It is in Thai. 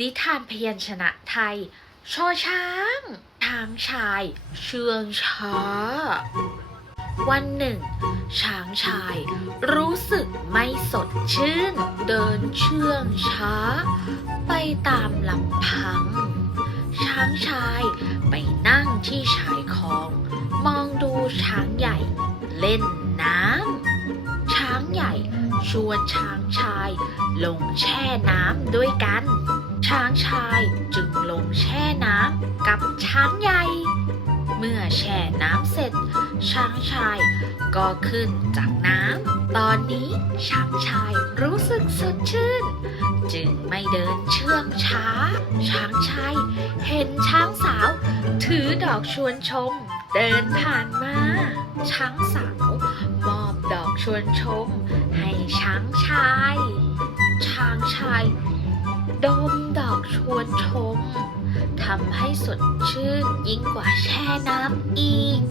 นิทานพยัญชนะไทย ชอช้างช้างชาย เชื่องช้า วันหนึ่ง ช้างชาย รู้สึกไม่สดชื่น เดินเชื่องช้า ไปตามลำพัง ช้างชายไปนั่งที่ชายคลอง มองดูช้างใหญ่ เล่นน้ำช้างใหญ่ชวนช้างชาย ลงแช่น้ำด้วยกัน ช้างชายจึงลงแช่น้ำกับช้างใหญ่ เมื่อแช่น้ำเสร็จ ช้างชายก็ขึ้นจากน้ำ ตอนนี้ช้างชายรู้สึกสดชื่น จึงไม่เดินเชื่องช้า ช้างชายเห็นช้างสาว ถือดอกชวนชม เดินผ่านมา ช้างสาวมอบดอกชวนชม ให้ช้างชาย ช้างชาย ดมดอกชวนชมทำให้สดชื่นยิ่งกว่าแช่น้ำอีก